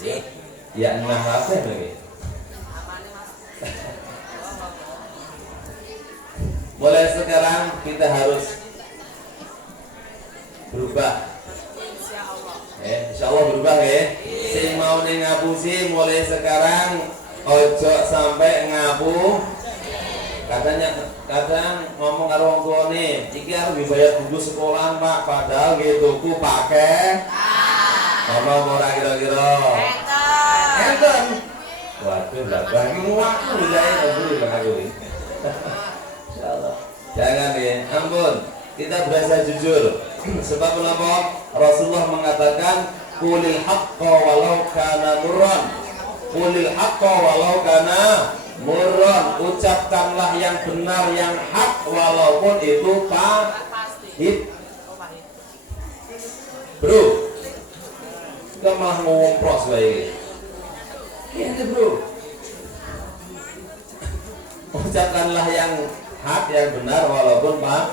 Ya nah apa lagi? Mulai sekarang kita harus berubah. Insya Allah berubah ya. Sing mau ning ngapusi mulai sekarang ojo sampai ngapu. Kadang ngomong karo wong tuane, iki arep dibayar buku sekolah Pak, padahal gitu ku pakai. Ngomong ora kira-kira. Enten. Waduh, lah bagi waktu dilain dulu kan aku. Insyaallah. Jangan ya, ampun. Kita berasa jujur. Sebab kenapa? Rasulullah mengatakan qulil haqqo walau kana murran. Qulil haqqo walau kana murran. Ucapkanlah yang benar, yang hak walaupun itu pahit. Bro, kita malah ngompros lagi. Ini bro, ucapkanlah yang hak, yang benar walaupun pahit.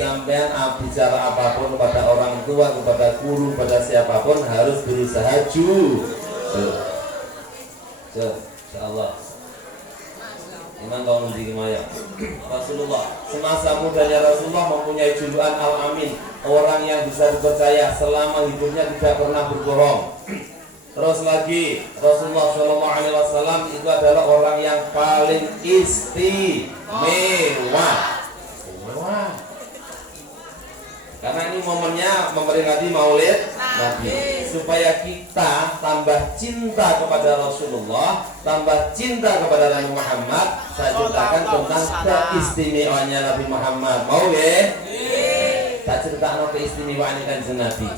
Sampean bicara apapun kepada orang tua, kepada guru, kepada siapapun harus berusaha insyaallah. Iman kaum maya. Rasulullah semasa mudanya Rasulullah mempunyai julukan Al-Amin, orang yang bisa dipercaya selama hidupnya tidak pernah berbohong. Terus lagi Rasulullah SAW itu adalah orang yang paling istimewa. Karena ini momennya memperingati Maulid Nabi, supaya kita tambah cinta kepada Rasulullah, tambah cinta kepada Nabi Muhammad. Saya ceritakan tentang keistimewaannya Nabi Muhammad. Mau ya? Tak ceritakan keistimewaan Kanjeng Nabi.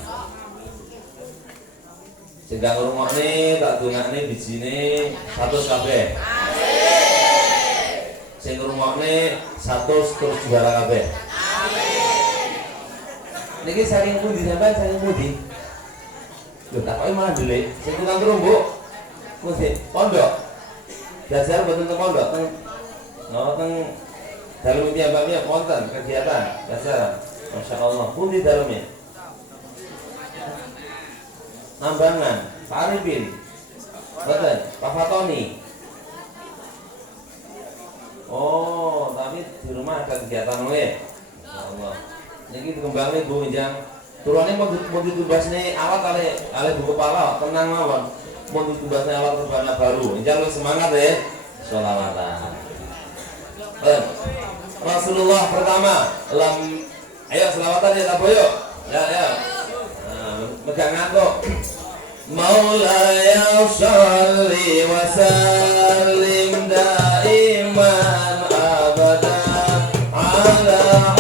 Sehingga rumah ini tak tunggu ini bijine 100 kabeh. Sehingga rumah ini 100 terus juara kabeh. Niki saking pundi sampean saking pundi? Lho tak kok malah ndelik. Sing tukang kerumbu. Pundi? Pondok. Belajar boten teng pondok teng dalem piyambaknya wonten kegiatan belajar. Masyaallah. Pundi dalemnya? Nambangan, Pak Arifin. Boten, Pak Fatoni. Oh, tapi di rumah ada kegiatan ya. Masyaallah. Niki kembangnya Bu Minjang. Turunnya mau ditubasnya alat ale buku kepala, tenang mawon. Mau ditubasnya alat terbana baru. Minjang lu semangat ya. Sholawatan. Rasulullah pertama, ayo selawatan ya taboyo. Ya. Megang ngantuk. Maulaya sholli wa sallim daiman abadan ala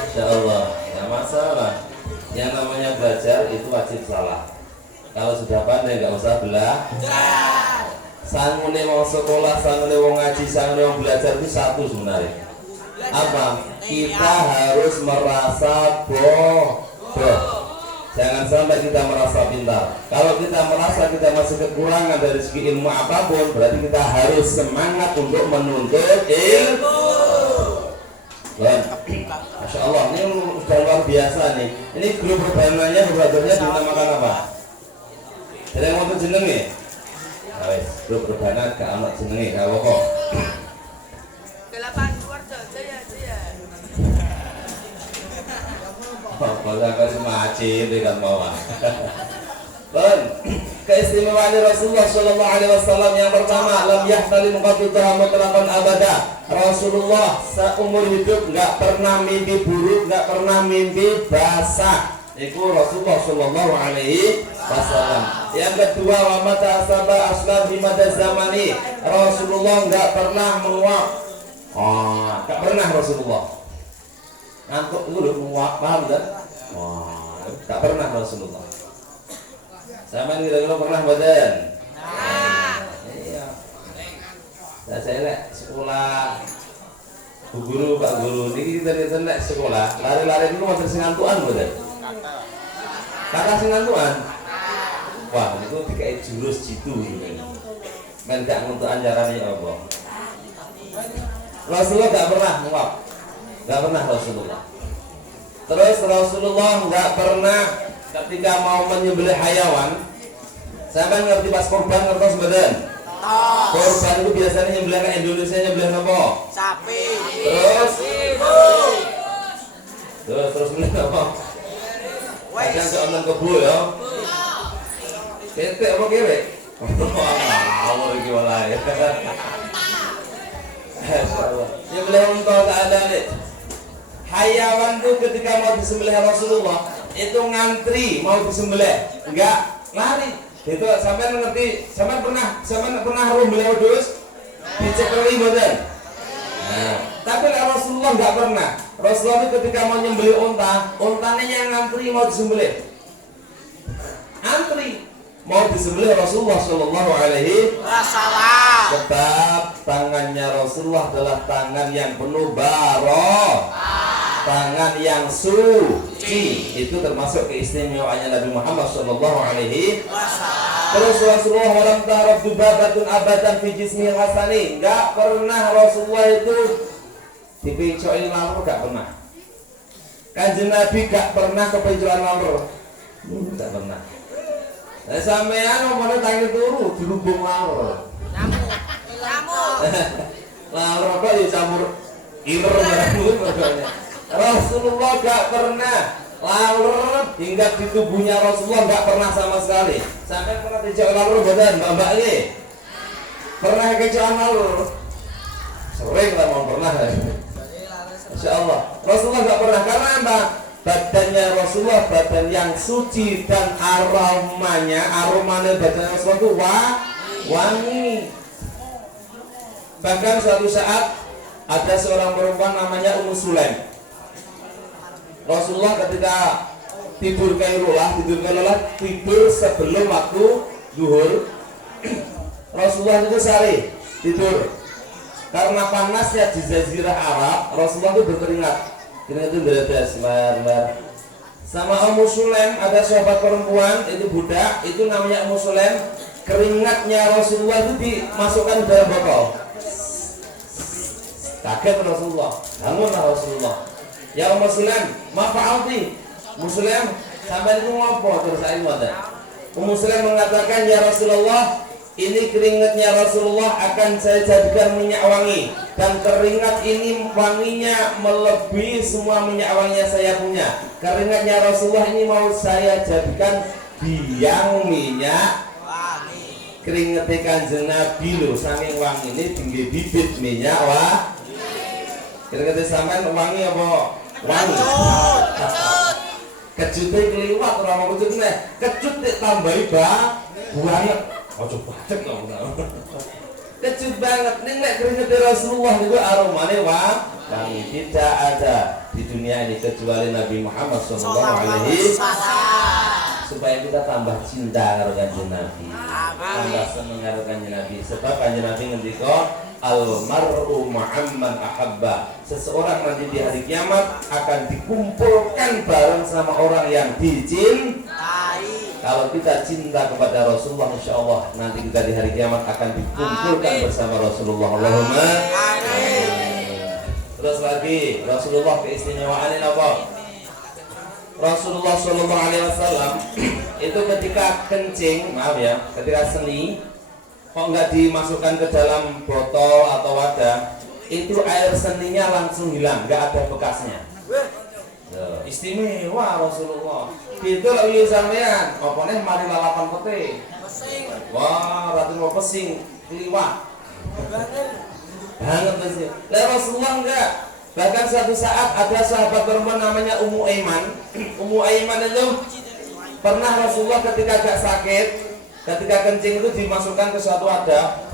Insya Allah, ya masalah. Yang namanya belajar itu wajib salah. Kalau sudah pandai nggak usah belajar. Sangune mau sekolah, sangune mau ngaji, sangune mau belajar itu satu sebenarnya. Apa? Kita harus merasa bodoh. Jangan sampai kita merasa pintar. Kalau kita merasa kita masih kekurangan dari segi ilmu apapun, berarti kita harus semangat untuk menuntut ilmu. Masya Allah, ini sudah luar biasa nih. Ini grup perbananya, belajarnya dinamakan apa? Ada yang mau jenenge? Wes, grup perbana gak anak jenenge, gak apa-apa. Delapan keluarga jaya. Kalau kali semacam dengan bawah. Dan keistimewaan Rasulullah Shallallahu Alaihi Wasallam yang pertama, lam yahtalim qatutaha mutlaqan abada. Rasulullah seumur hidup nggak pernah mimpi buruk, nggak pernah mimpi basah. Itu Rasulullah Shallallahu Alaihi Wasallam. Yang kedua, wa mata asaba aslam di mata zamani. Rasulullah nggak pernah menguap. Nggak pernah Rasulullah. Ngantuk dulu menguap, paham kan? Nggak pernah Rasulullah. Sama kira-kira pernah badan? Iya. Saya lihat sekolah. Bu guru, Pak guru, ini kita lihat sekolah. Lari-lari dulu mau singantuan badan. Kakak singantuan. Wah, itu dikai jurus jitu gitu. Men gak nguntuk anjarannya apa? Rasulullah gak pernah nguap. Gak pernah Rasulullah. Terus Rasulullah gak pernah ketika mau menyembelih hayawan. Sampai ngerti pas korban ngertos badan? Korban itu biasanya nyembelih ke Indonesia nyembelih apa? Sapi. Terus nyembelih apa? Kadang seorang kebo ya. Ketek apa kewek? Wah, iki malah ya. Nyembelih unta tak ada nih. Hayawan itu ketika mau disembelih Rasulullah itu ngantri mau disembelih, enggak lari. Itu sampai ngerti, sampai pernah beliau dus dicekeli badan. Nah, tapi Rasulullah enggak pernah. Rasulullah itu ketika mau nyembelih unta, untanya yang ngantri mau disembelih. Antri mau disembelih Rasulullah Shallallahu Alaihi Wasallam. Sebab tangannya Rasulullah adalah tangan yang penuh barokah, tangan yang suci. Itu termasuk keistimewaannya Nabi Muhammad Shallallahu Alaihi Wasallam. Terus Rasulullah walam tarab dubabatun abadan fi jismil hasani. Enggak pernah Rasulullah itu dipencokin lalur, enggak pernah. Kanjeng Nabi enggak pernah kepencokan lalur. Enggak pernah. Nah, sampean omone tangi turu dirubung lalur. Nyamuk. Lalur kok ya campur iler barang. Rasulullah gak pernah lalur hingga di tubuhnya Rasulullah gak pernah sama sekali. Sampai pernah dicek lalur badan mbak ini pernah kecelakaan lalur? Sering lah mau pernah. Insya Allah Rasulullah gak pernah. Karena apa? Badannya Rasulullah badan yang suci dan aromanya badan Rasulullah itu wangi. Bahkan suatu saat ada seorang perempuan namanya Ummu Sulaim. Rasulullah ketika tidur sebelum waktu zuhur. Rasulullah itu sehari tidur. Karena panasnya di Jazirah Arab, Rasulullah itu berkeringat. Keringat itu deras, mar. Sama Ummu Sulaim ada sahabat perempuan, itu budak, itu namanya Ummu Sulaim. Keringatnya Rasulullah itu dimasukkan dalam botol. Kaget Rasulullah, bangunlah Rasulullah. Ya Ummu Sulaim, ma fa'alti? Ummu Sulaim, sampai itu ngopo terus ayo ada. Ummu Sulaim mengatakan, ya Rasulullah, ini keringatnya Rasulullah akan saya jadikan minyak wangi, dan keringat ini wanginya melebihi semua minyak wangi yang saya punya. Keringatnya Rasulullah ini mau saya jadikan biang minyak wangi. Keringatnya Kanjeng Nabi lho saking wangi ini tinggi bibit minyak keringatnya sampean wangi apa? Wangi. Kejutnya keliwat orang mau kecut nih. Kecut tambahi banget. Ojo banget dong. kecut banget ning nek keringet Rasulullah niku aromane wangi. Tidak ada di dunia ini kecuali Nabi Muhammad sallallahu alaihi wasallam. Supaya kita tambah cinta karo Kanjeng Nabi, tambah seneng karo Kanjeng Nabi. Sebab Kanjeng Nabi ngendika al-mar'u ma'amman ahabba. Seseorang nanti di hari kiamat akan dikumpulkan bareng sama orang yang dicintai. Kalau kita cinta kepada Rasulullah, insya Allah nanti kita di hari kiamat akan dikumpulkan bersama Rasulullah. Allahumma amin. Terus lagi Rasulullah keistimewaannya apa? Rasulullah Shallallahu Alaihi Wasallam itu ketika kencing, maaf ya, ketika seni, kok nggak dimasukkan ke dalam botol atau wadah, itu air seninya langsung hilang, nggak ada bekasnya. Istimewa Rasulullah. Itu lah iya sampean, apa nih mari lalapan pete. Wah, ratu mau pesing, liwat. Banget sih. Lah Rasulullah enggak. Bahkan suatu saat ada sahabat perempuan namanya Ummu Aiman. Ummu Aiman itu pernah Rasulullah ketika agak sakit, ketika kencing itu dimasukkan ke suatu wadah.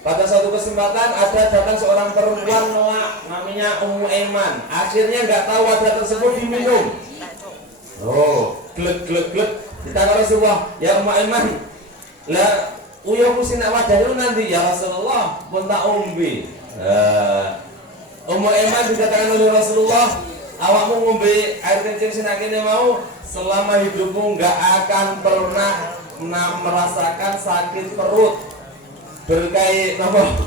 Pada suatu kesempatan ada datang seorang perempuan namanya Ummu Aiman. Akhirnya nggak tahu wadah tersebut diminum. Oh, glek. Ditanya Rasulullah, ya Ummu Aiman, lah uyoku sinak wadah itu nanti ya Rasulullah, pun tak umbi. Ummu Aiman dikatakan oleh Rasulullah, awakmu ngombe air kencing sinak ini mau selama hidupmu nggak akan pernah merasakan sakit perut. Berkait apa?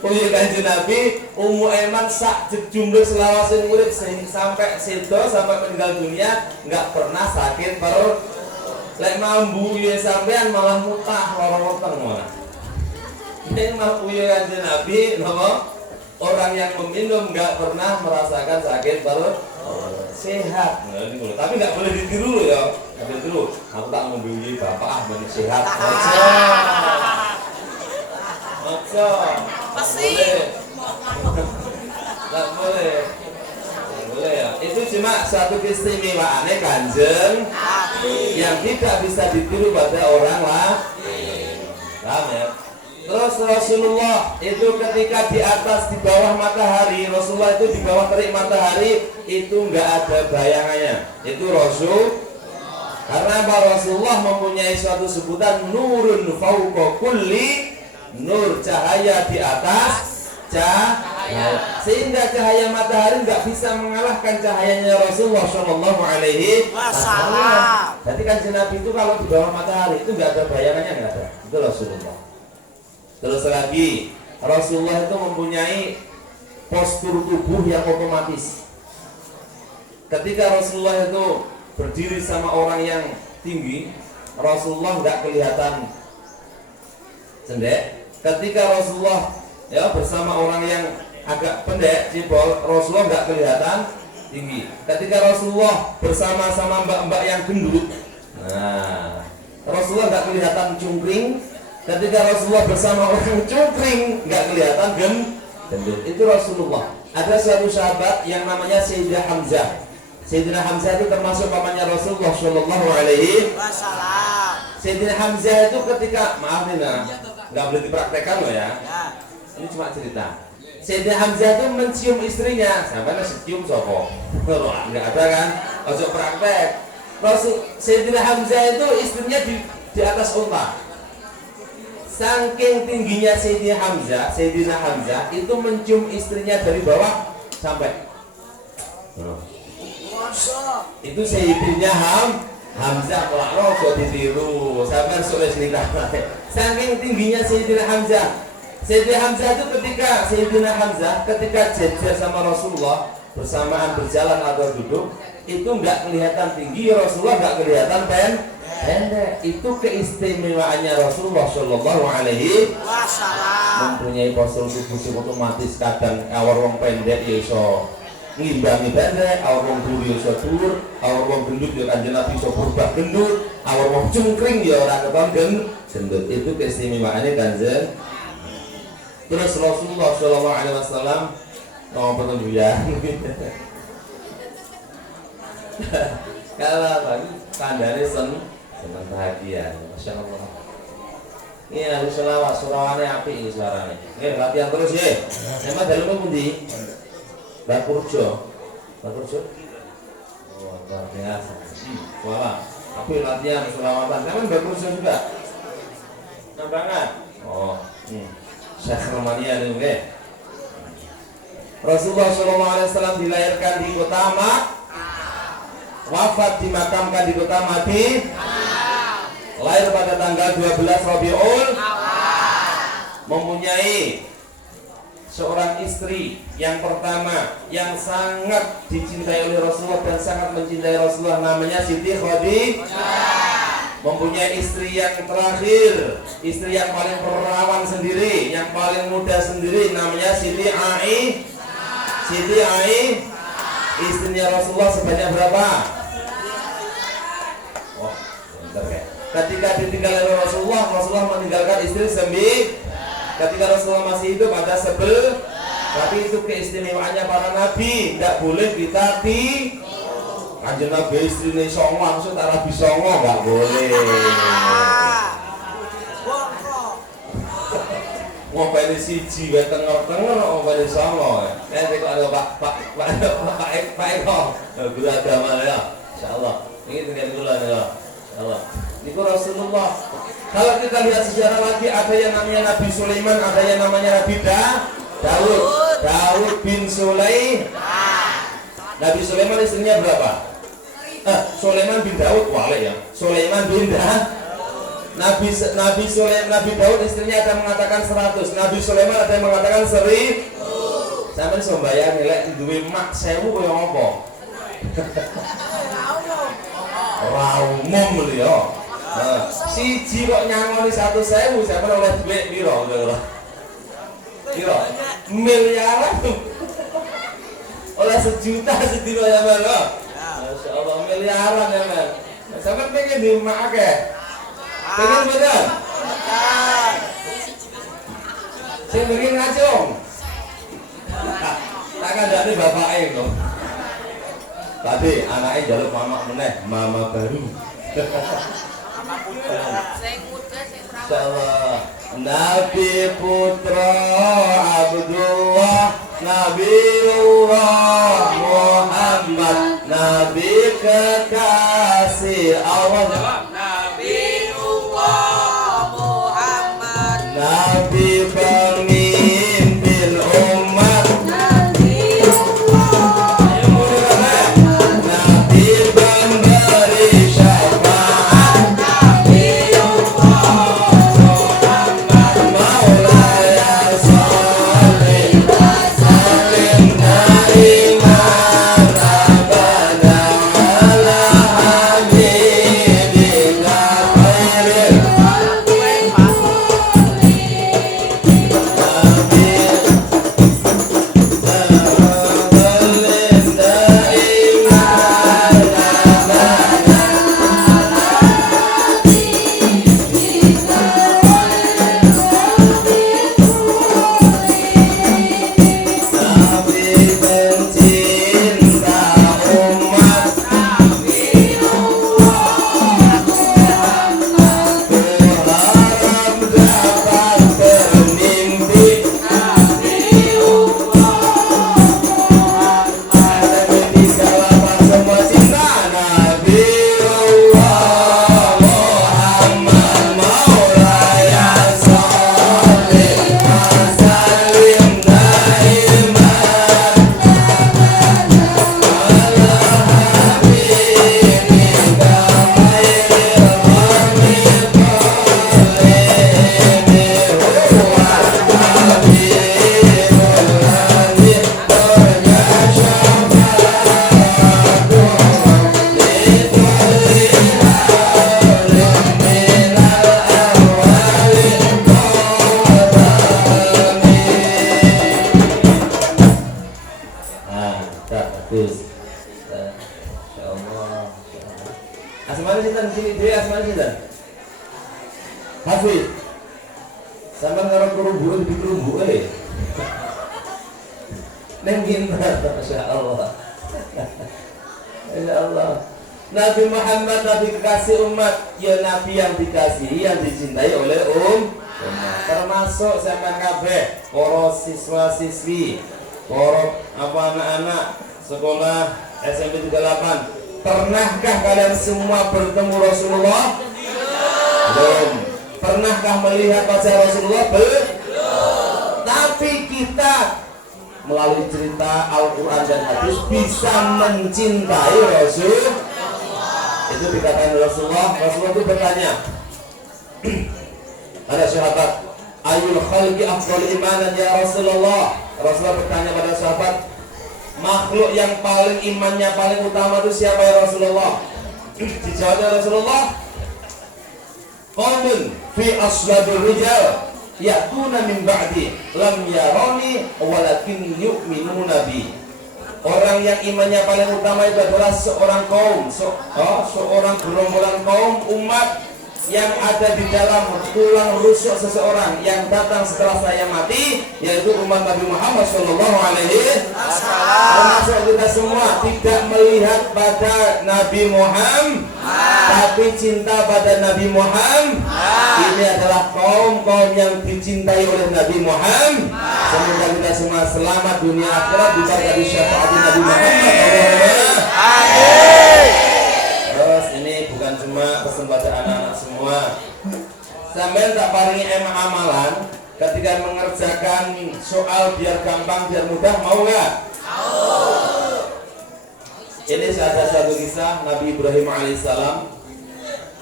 Uyu Kanjeng Nabi, Ummu Aiman sak jumlah selawase urip sampai sedo sampai meninggal dunia nggak pernah sakit perut. Lek mambu ya sampean malah mutah loro-loro malah. Ini mah uyu Kanjeng Nabi, napa? Orang yang meminum nggak pernah merasakan sakit perut, sehat. Nah, tapi nggak boleh ditiru loh ya, nggak boleh ditiru. Aku tak mau beli bapak benar sehat. Ojo, nggak boleh ya. Itu cuma suatu keistimewaan Kanjeng yang tidak bisa ditiru pada orang lain. Paham ya? Terus Rasulullah itu ketika di atas di bawah matahari, Rasulullah itu di bawah terik matahari itu nggak ada bayangannya. Itu Rasul. Karena Rasulullah mempunyai suatu sebutan nurun fauqa kulli nur, cahaya di atas cahaya. Sehingga cahaya matahari nggak bisa mengalahkan cahayanya Rasulullah Shallallahu Alaihi Wasallam. Jadi kan Nabi itu kalau di bawah matahari itu nggak ada bayangannya, nggak ada. Itu Rasulullah. Terus lagi Rasulullah itu mempunyai postur tubuh yang otomatis. Ketika Rasulullah itu berdiri sama orang yang tinggi, Rasulullah nggak kelihatan cendek. Ketika Rasulullah ya bersama orang yang agak pendek, cibol, Rasulullah nggak kelihatan tinggi. Ketika Rasulullah bersama-sama mbak-mbak yang gendut, nah Rasulullah nggak kelihatan cungkring. Ketika Rasulullah bersama orang cungkring nggak kelihatan gendut. Itu Rasulullah. Ada suatu sahabat yang namanya Sayyidina Hamzah. Sayyidina Hamzah itu termasuk pamannya Rasulullah Shallallahu Alaihi Wasallam. Sayyidina Hamzah itu ketika, maaf nih nah, nggak boleh dipraktekkan loh ya. Ini cuma cerita. Sayyidina Hamzah itu mencium istrinya. Sampai cium sopo? Nggak ada kan? Ojo praktek. Sayyidina Hamzah itu istrinya di atas unta. Saking tingginya Sayyidina Hamzah itu mencium istrinya dari bawah sampai. Itu Sayyidina Hamzah kalau rojo ditiru, sampai sulit nikah. Saking tingginya Sayyidina Hamzah. Sayyidina Hamzah itu ketika jejer sama Rasulullah bersamaan berjalan atau duduk, itu nggak kelihatan tinggi, Rasulullah nggak kelihatan pendek. Itu keistimewaannya Rasulullah Shallallahu Alaihi Wasallam. Mempunyai postur tubuh yang otomatis, kadang awal wong pendek ya iso ngimbangi pendek, awal wong dhuwur ya iso dhuwur, awal wong gendut ya Kanjeng Nabi iso berubah gendut, awal wong cungkring ya ora keton gendut. Itu keistimewaannya Kanjeng. Terus Rasulullah Shallallahu Alaihi Wasallam ngomong penunjukan. Kalau tadi tandanya senang bahagia, masya Allah. Iya, harus selawat, surawane apik iki suarane. Nggih, latihan terus ya. Emang daleme pundi? Mbak Purjo. Mbak Purjo. Oh, luar biasa. Wala. Apik latihan selawatan. Emang Mbak Purjo juga? Nambangan. Oh, Syekh Romania niku nggih. Rasulullah SAW dilahirkan di kota wafat dimakamkan di kota Mati, lahir pada tanggal 12 Rabiul, mempunyai seorang istri yang pertama yang sangat dicintai oleh Rasulullah dan sangat mencintai Rasulullah, namanya Siti Khadijah. Mempunyai istri yang terakhir, istri yang paling perawan sendiri, yang paling muda sendiri, namanya Siti Aisyah. Istrinya Rasulullah sebanyak berapa? Oh, bentar ya. Ketika ditinggal oleh Rasulullah meninggalkan istri 9. Ketika Rasulullah masih hidup ada 11. Tapi itu keistimewaannya para nabi, tidak boleh kita Kanjeng Nabi istrine 9 langsung tak rabi 9, enggak boleh. Mau pilih siji wae tengor-tengor mau pilih 9. Kok ada Pak Eko. Guru agama ya. Insyaallah. Ini dengan kula ya. Insyaallah. Niku Rasulullah. Kalau kita lihat sejarah lagi, ada yang namanya Nabi Sulaiman, ada yang namanya Nabi Daud bin Sulaiman. Nabi Sulaiman istrinya berapa? Sulaiman bin Daud wale ya. Sulaiman bin Nabi Daud istrinya ada yang mengatakan 100, Nabi Sulaiman ada yang mengatakan 1000. Sampeyan iso mbayang lek duwe mak 1000 kaya apa? Ora umum lho ya. Siji kok nyangoni 100.000, sampeyan oleh duit piro kira-kira? Piro? Miliaran. Oleh 1 juta sedina ya, Mas. Masyaallah miliaran ya, Mas. Sampeyan pengen di mak akeh. Pengen bener? Sing pengen ngacung. Tak kandhane bapake kok. Tadi anaknya jaluk mama meneh, mama baru. Insyaallah. Nabi putra Abdullah, Nabiullah Muhammad, Nabi kekasih Allah. Nabi pemimpin umat, Nabi pemberi syafaat, Maulaya sholli salim daiman abada ala habibika khairil Asmane sinten sini dhewe asmane sinten? Hafiz. Sampeyan karo kerumbuke di kerumbuke. Neng ginta masyaallah. Masyaallah. Nabi Muhammad Nabi kekasih umat, ya Nabi yang dikasihi, yang dicintai oleh umat. Termasuk sampean kabeh, para siswa-siswi, para anak-anak sekolah SMP 38. Pernahkah kalian semua bertemu Rasulullah? Belum. Pernahkah melihat wajah Rasulullah? Belum. Tapi kita melalui cerita Al-Quran dan hadis bisa mencintai Rasul. Itu dikatakan Rasulullah itu bertanya, ada sahabat, ayul khalqi afdal imanan ya Rasulullah. Rasulullah bertanya pada sahabat, makhluk yang paling imannya paling utama itu siapa ya Rasulullah? Dijawabnya Rasulullah, qaumun fi aslabil rijal ya'tuna min ba'di lam yarani walakin yu'minuna bi. Orang yang imannya paling utama itu adalah seorang kaum, seorang gerombolan kaum umat yang ada di dalam tulang rusuk seseorang yang datang setelah saya mati, yaitu umat Nabi Muhammad Shallallahu Alaihi Wasallam. Termasuk kita semua tidak melihat pada Nabi Muhammad, tapi cinta pada Nabi Muhammad. Ini adalah kaum yang dicintai oleh Nabi Muhammad. Semoga kita semua selamat dunia akhirat diberkati syafaat Nabi Muhammad. Amin. Terus ini bukan cuma pesan pada anak-anak semua. Sampai tak paringi amalan ketika mengerjakan soal biar gampang biar mudah, mau nggak? Mau. Ini ada satu kisah Nabi Ibrahim alaihissalam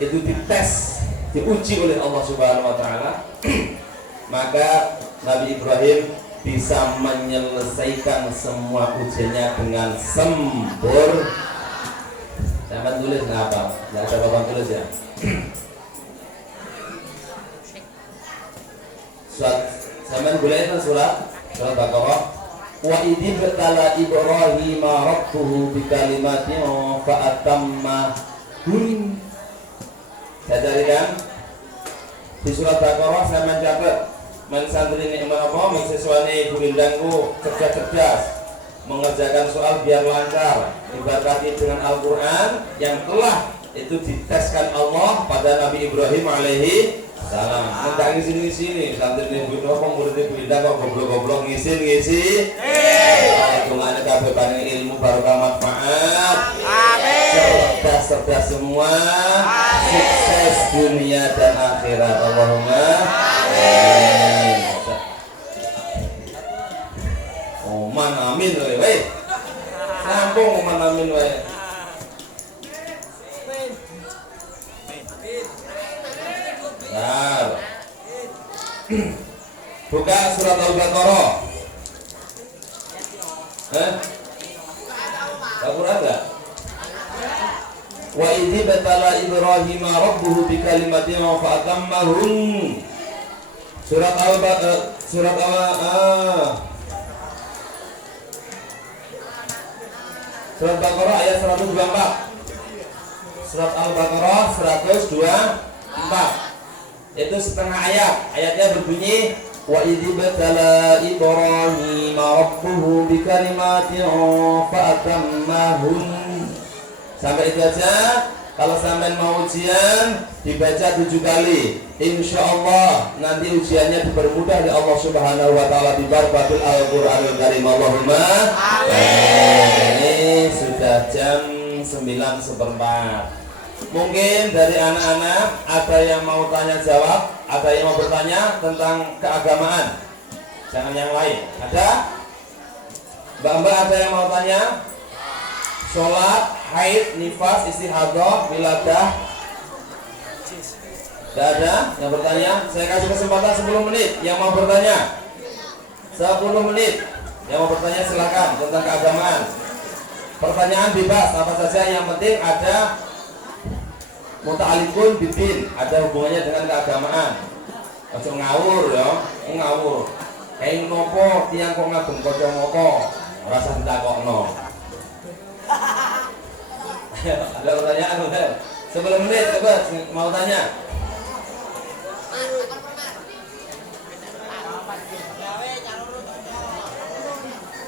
itu dites, diuji oleh Allah Subhanahu Wa Taala. Maka Nabi Ibrahim bisa menyelesaikan semua ujiannya dengan sempurna. Jangan tulis nggak apa, nggak ada papan tulis ya. Zaman boleh itu surat Baqarah. Wa idh batala Ibrahim rabbuhu bi kalimatin fa atammahun. Saya carikan di surat Baqarah. Saya mencatat santri ini apa, siswane ibu bindangku cerdas, mengerjakan soal biar lancar, diberkati dengan Al-Quran yang telah itu diteskan Allah pada Nabi Ibrahim alaihi salam. Mentang ngisi-ngisi santri ini ibu apa, murid ibu bindang kok goblok-goblok ngisi. Itu nggak ada kabeh ilmu barokah manfaat. Cerdas semua, sukses dunia dan akhirat. Allahumma amin. Oman amin wae. Sampung oman amin wae. Nah. Buka surat Al-Baqarah. Al-Quran enggak? Wa idh batala Ibrahim rabbuhu bi kalimatin fa atammahun. Surat Al-Baqarah Surat Baqarah ayat 124. Surat Al-Baqarah 124. Itu setengah ayat. Ayatnya berbunyi wa idh batala Ibrahim rabbuhu bi kalimatin fa atammahun. Sampai itu aja. Kalau sampai mau ujian dibaca 7 kali. Insya Allah nanti ujiannya dipermudah oleh Allah Subhanahu Wa Taala di barakatul Al-Quranul Karim. Allahumma amin. Ini sudah jam 9:04. Mungkin dari anak-anak ada yang mau tanya jawab, ada yang mau bertanya tentang keagamaan. Jangan yang lain. Ada? Mbak-mbak ada yang mau tanya? Sholat, haid, nifas, istihadah, wiladah. Tidak ada yang bertanya? Saya kasih kesempatan 10 menit. Yang mau bertanya 10 menit. Yang mau bertanya silakan tentang keagamaan. Pertanyaan bebas apa saja, yang penting ada muta'alikun bidin, ada hubungannya dengan keagamaan. Ojo ngawur ya, ngawur. Kayak nopo tiang kok ngagem kocok ngopo, rasa ditakokno. Ada pertanyaan udah 10 menit, coba mau tanya.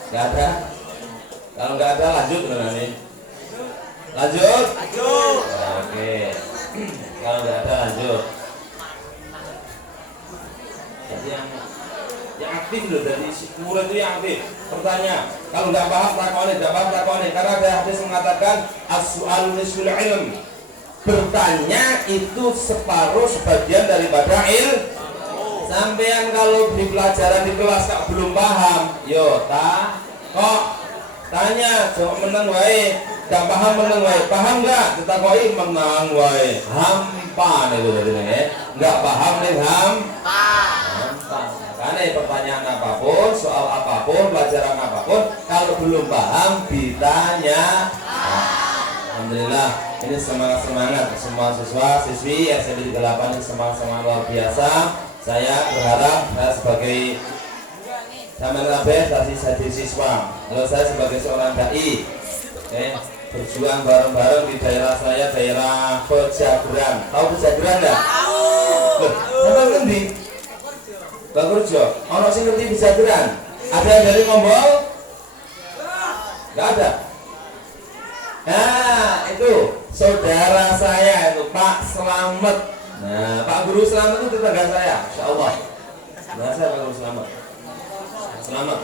Gak ada. Kalau nggak ada lanjut nanti. Lanjut? Lanjut. Oke. Kalau nggak ada lanjut. Jadi yang aktif loh, dari murid itu yang aktif. Pertanyaan, kalau nggak paham takoni, nggak paham takoni. Karena ada hadis mengatakan as-su'alu nisful ilm. Bertanya itu sebagian daripada ilmu. Sampean kalau di pelajaran di kelas kok belum paham, yo kok tanya, jawab menang wae. Nggak paham menang wae, paham nggak? Ditakoi menang wae. Hampa nih itu ya. Nggak paham nih hampa. Karena pertanyaan apapun, soal apapun, pelajaran apapun, kalau belum paham ditanya. Alhamdulillah, ini semangat semua siswa siswi SMP 8 ini semangat luar biasa. Saya berharap saya sebagai saya siswa, kalau saya sebagai seorang dai, berjuang bareng-bareng di daerah saya, daerah Pejageran. Tahu Pejageran enggak? Tahu. Loh, ngerti? Bakurjo. Ono sing ngerti Pejageran? Ada yang dari Ngombol? Enggak ada. Nah, itu saudara saya itu Pak Slamet. Nah, Pak Guru Slamet itu tetangga saya, insyaallah. Nah, saya Pak Guru Slamet. Selamat.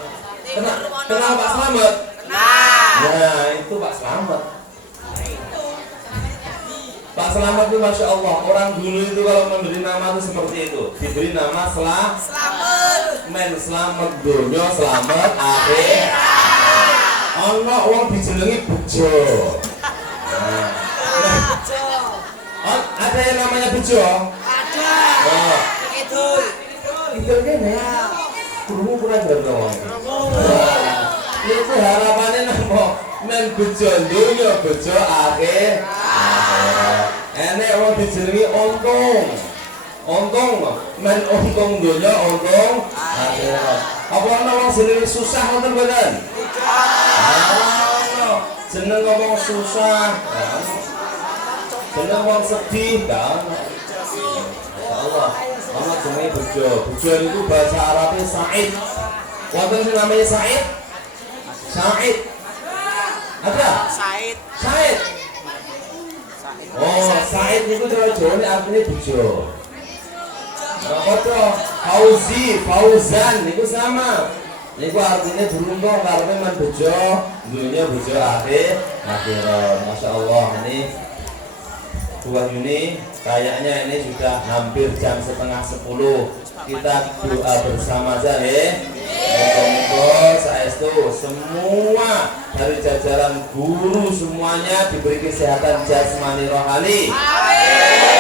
Kenal Pak Slamet? Nah, itu Pak Slamet. Pak Slamet itu Masya Allah, orang dulu itu kalau memberi nama itu seperti itu. Diberi nama Slamet. Men Slamet dunya, Slamet akhir. Ono wong dijenengi Bejo. Nah, ada yang namanya Bejo? Ada. Oh. Itu kene. Kurung kurang berdoa. Itu harapannya namo men Bejo dunya, Bejo akhir. Enek wong dijenengi Untung, men untung dunya, untung akhirat. Apa ana wong jenenge susah ngoten mboten? Jeneng ngomong susah, jeneng wong sedih, kan? Insyaallah, ana jenenge Bejo. Bejo itu bahasa Arabnya Said. Wonten sing namanya Said? Said. Ada? Said. Oh, Said itu cara Jawa artinya Bejo. Apa Fauzan itu sama. Niku artinya beruntung karena man Bejo, dunia Bejo akhirat. Masya Allah, ini buah Yuni kayaknya ini sudah hampir jam 9:30. Kita doa bersama saja ya. Moga-moga saestu semua dari jajaran guru semuanya diberi kesehatan jasmani rohani.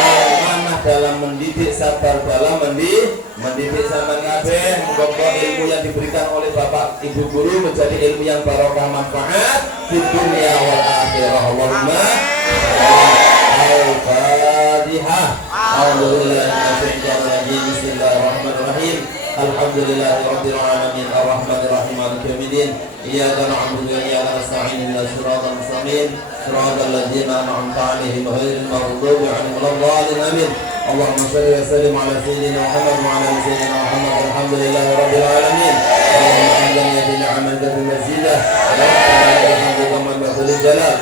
Amanah dalam mendidik, sabar dalam mendidik sama kabeh. Moga ilmu yang diberikan oleh Bapak Ibu guru menjadi ilmu yang barokah manfaat di dunia wal akhirah. Allahumma al-Fatihah. Bismillahirrahmanirrahim. Alhamdulillahirabbil alamin arrahmanir rahim maliki yaumiddin. Iyyaka na'budu wa iyyaka nasta'in ihdinas siratal mustaqim siratal ladzina an'amta 'alaihim ghairil maghdubi 'alaihim waladdallin amin. Allahumma shalli wa sallim 'ala sayyidina Muhammad wa 'ala ali sayyidina Muhammad. Alhamdulillahirabbil alamin. Allahumma hamdan ya bi ni'matika fi mazidah wa alhamdulillahi wa bihamdihi jalal.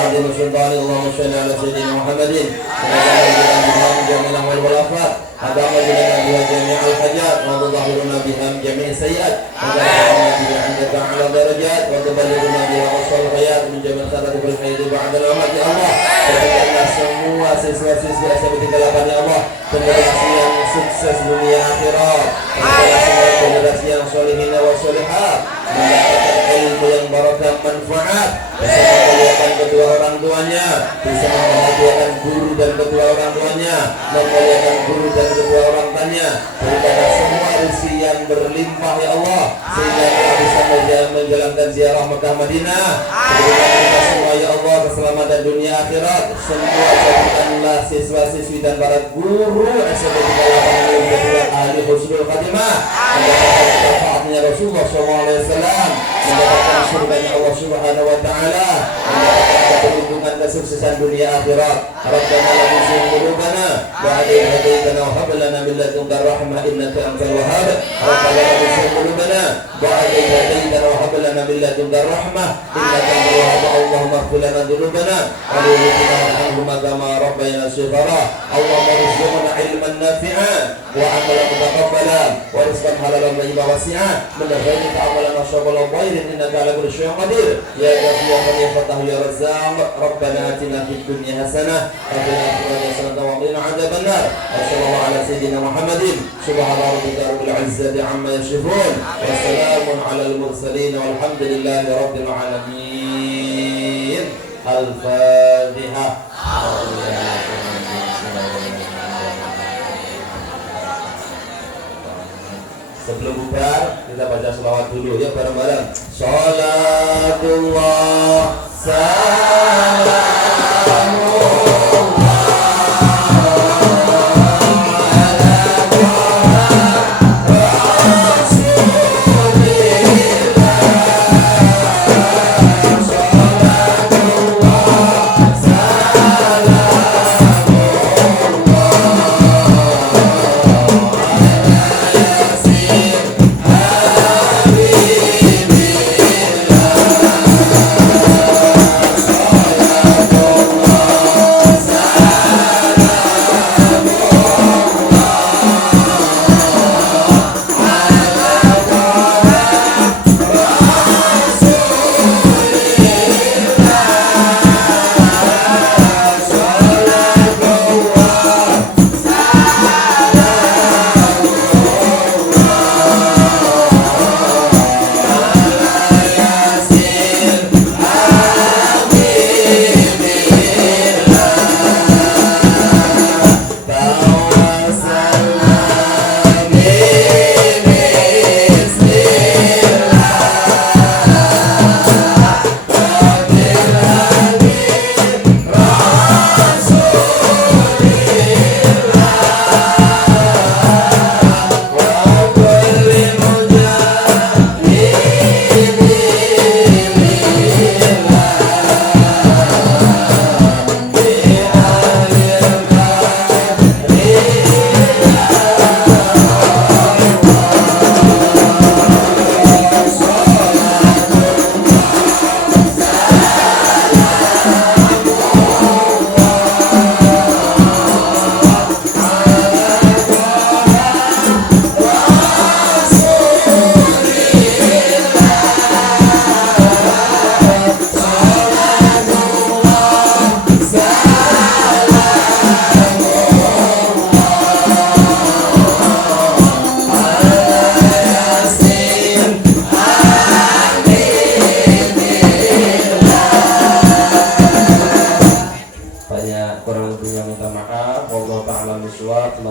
Allahumma shalli 'ala sayyidina Muhammadin Adama bilana biha jami'al hajat wa tudahhiruna biha jami'is sayyi'at wa tarhamuna biha 'indaka 'ala darajat wa tuballighuna biha aqsal hayat min jami'il khairati wal khairi ba'da al-mamat ya Allah. Berikanlah semua siswa-siswi SMP 8 ya Allah generasi yang sukses dunia akhirat, semua generasi yang sholihin wa sholihat, mendapatkan ilmu yang barokah manfaat, bisa memuliakan kedua orang tuanya, bisa memuliakan guru dan kedua orang tuanya, memuliakan guru dan kedua orang tuanya. Berikanlah semua rezeki yang berlimpah ya Allah, sehingga kita bisa menjalankan ziarah Mekah Madinah. Berikan kita semua ya Allah keselamatan dunia akhirat. Semua jadikanlah siswa-siswi dan para guru SMP 8 menjadi ahli husnul khatimah, mendapatkan syafaatnya Rasulullah SAW, mendapatkan surganya Allah Subhanahu wa taala, mendapatkan perlindungan kesuksesan dunia akhirat. Rabbana la tuzigh qulubana ba'da idh hadaytana wa hab lana min ladunka rahmah innaka antal wahhab. Rabbana la tuzigh qulubana ba'da idh hadaytana wa hab hab lana min ladunka rahmah innaka antal wahhab Allahumma ighfir lana dhunubana wa liwalidina warhamhuma kama rabbayana shighara Allahumma rizqna ilman nafi'an wa amalan mutaqabbalan wa rizqan halalan tayyiban wasi'an min ghairi ta'ammalin wa syaghala khairin innaka ala kulli syai'in qadir ya rabbi ya rabbi fatah ya razzaq rabbana atina fid dunya hasanah wa fil akhirati hasanah wa qina adzabannar wa sallallahu ala sayyidina Muhammadin subhana rabbika rabbil izzati amma yasifun wa salamun alal mursalin walhamdulillahi rabbil alamin. Al-Fatihah. Sebelum bubar kita baca selawat dulu ya bareng-bareng. Salatullah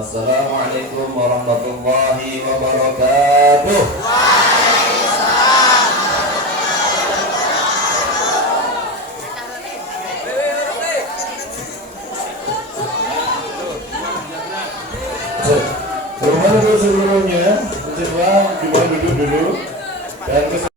Wassalamualaikum warahmatullahi wabarakatuh. Sebelumnya, mencoba duduk dulu dan